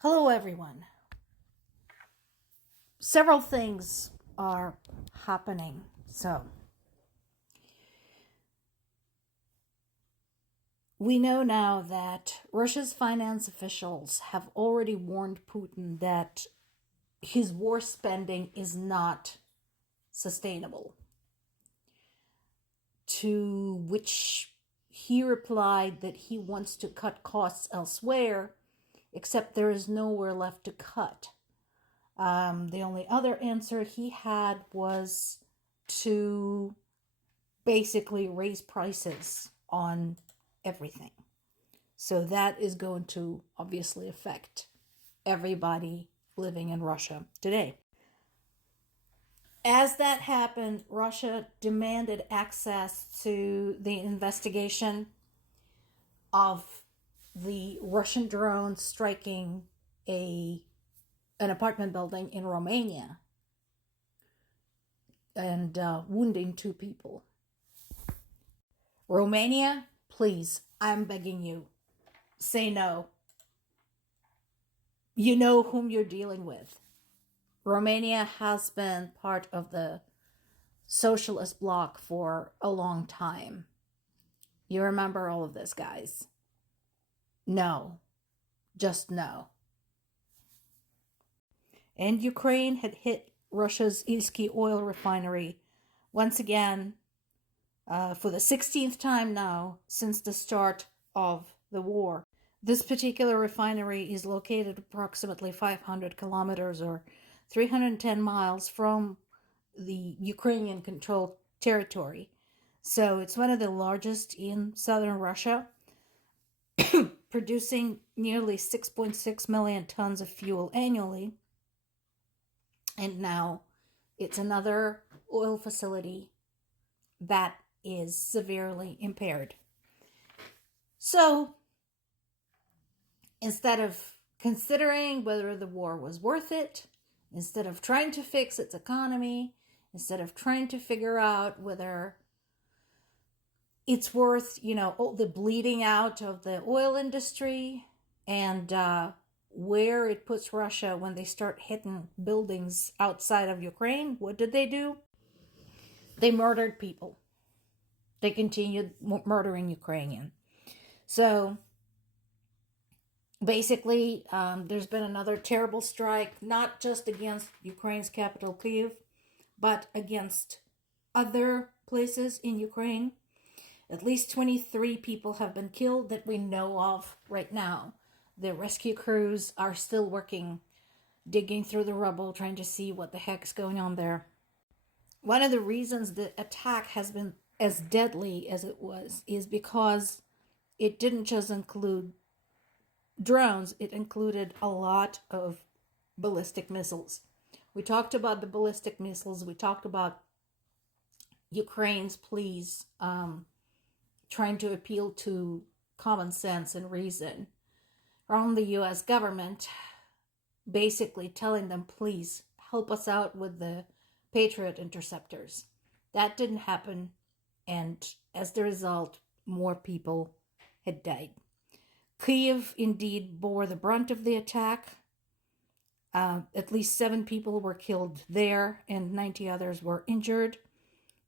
Hello, everyone. Several things are happening. We know now that Russia's finance officials have already warned Putin that his war spending is not sustainable. To which he replied that he wants to cut costs elsewhere, except there is nowhere left to cut. The only other answer he had was to basically raise prices on everything. So that is going to obviously affect everybody living in Russia today. As that happened, Russia demanded access to the investigation of the Russian drones striking an apartment building in Romania and wounding 2 people. Romania, please, I'm begging you, say no. You know whom you're dealing with. Romania has been part of the socialist bloc for a long time. You remember all of this, guys. No. Just no. And Ukraine had hit Russia's Ilsky oil refinery once again for the 16th time now since the start of the war. This particular refinery is located approximately 500 kilometers or 310 miles from the Ukrainian-controlled territory. So it's one of the largest in southern Russia, producing nearly 6.6 million tons of fuel annually. And now it's another oil facility that is severely impaired. So instead of considering whether the war was worth it, instead of trying to fix its economy, instead of trying to figure out whether it's worth, the bleeding out of the oil industry and where it puts Russia when they start hitting buildings outside of Ukraine, what did they do? They murdered people. They continued murdering Ukrainians. So basically, there's been another terrible strike, not just against Ukraine's capital, Kyiv, but against other places in Ukraine. At least 23 people have been killed that we know of right now. The rescue crews are still working, digging through the rubble, trying to see what the heck's going on there. One of the reasons the attack has been as deadly as it was is because it didn't just include drones, it included a lot of ballistic missiles. We talked about the ballistic missiles. We talked about Ukraine's pleas, trying to appeal to common sense and reason from the U.S. government, basically telling them, please help us out with the Patriot interceptors. That didn't happen, and as the result, more people had died. Kyiv indeed bore the brunt of the attack. At least 7 people were killed there, and 90 others were injured.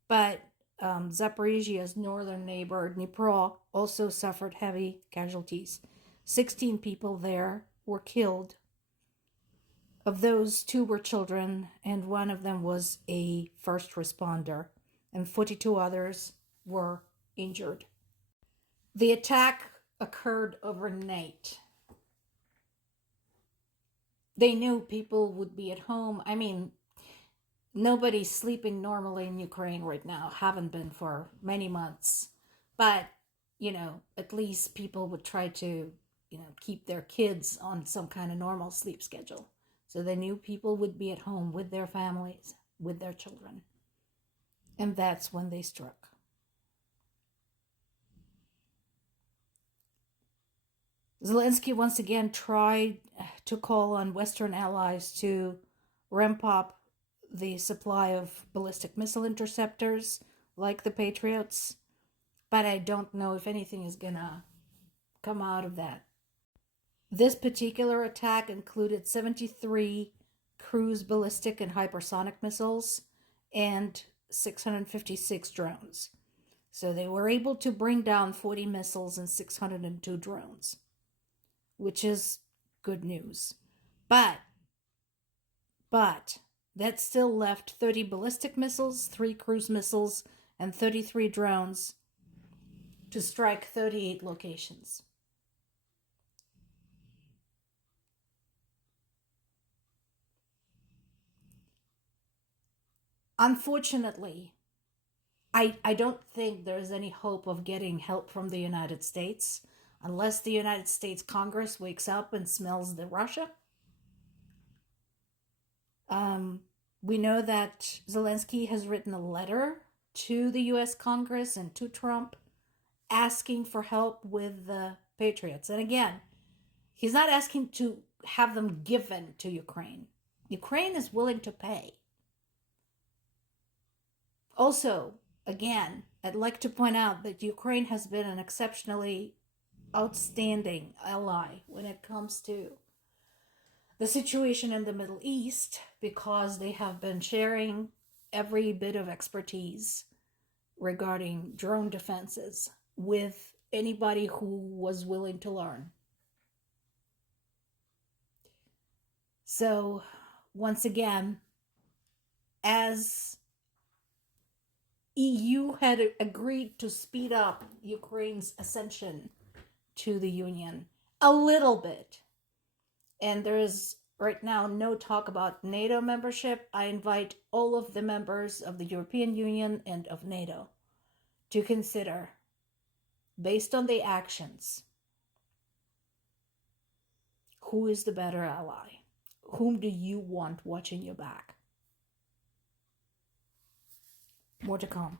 But Zaporizhia's northern neighbor, Dnipro, also suffered heavy casualties. 16 people there were killed. Of those, 2 were children, and 1 of them was a first responder, and 42 others were injured. The attack occurred overnight. They knew people would be at home. I mean, nobody's sleeping normally in Ukraine right now, haven't been for many months. But, at least people would try to, keep their kids on some kind of normal sleep schedule. So they knew people would be at home with their families, with their children. And that's when they struck. Zelensky once again tried to call on Western allies to ramp up the supply of ballistic missile interceptors like the Patriots, but I don't know if anything is gonna come out of that. This particular attack included 73 cruise ballistic and hypersonic missiles and 656 drones. So they were able to bring down 40 missiles and 602 drones, which is good news. But that still left 30 ballistic missiles, 3 cruise missiles, and 33 drones to strike 38 locations. Unfortunately, I don't think there's any hope of getting help from the United States unless the United States Congress wakes up and smells the Russia. We know that Zelensky has written a letter to the US Congress and to Trump asking for help with the Patriots. And again, he's not asking to have them given to Ukraine. Ukraine is willing to pay. Also, again, I'd like to point out that Ukraine has been an exceptionally outstanding ally when it comes to the situation in the Middle East, because they have been sharing every bit of expertise regarding drone defenses with anybody who was willing to learn. So, once again, as EU had agreed to speed up Ukraine's ascension to the Union a little bit, and there is right now no talk about NATO membership, I invite all of the members of the European Union and of NATO to consider, based on the actions, who is the better ally? Whom do you want watching your back? More to come.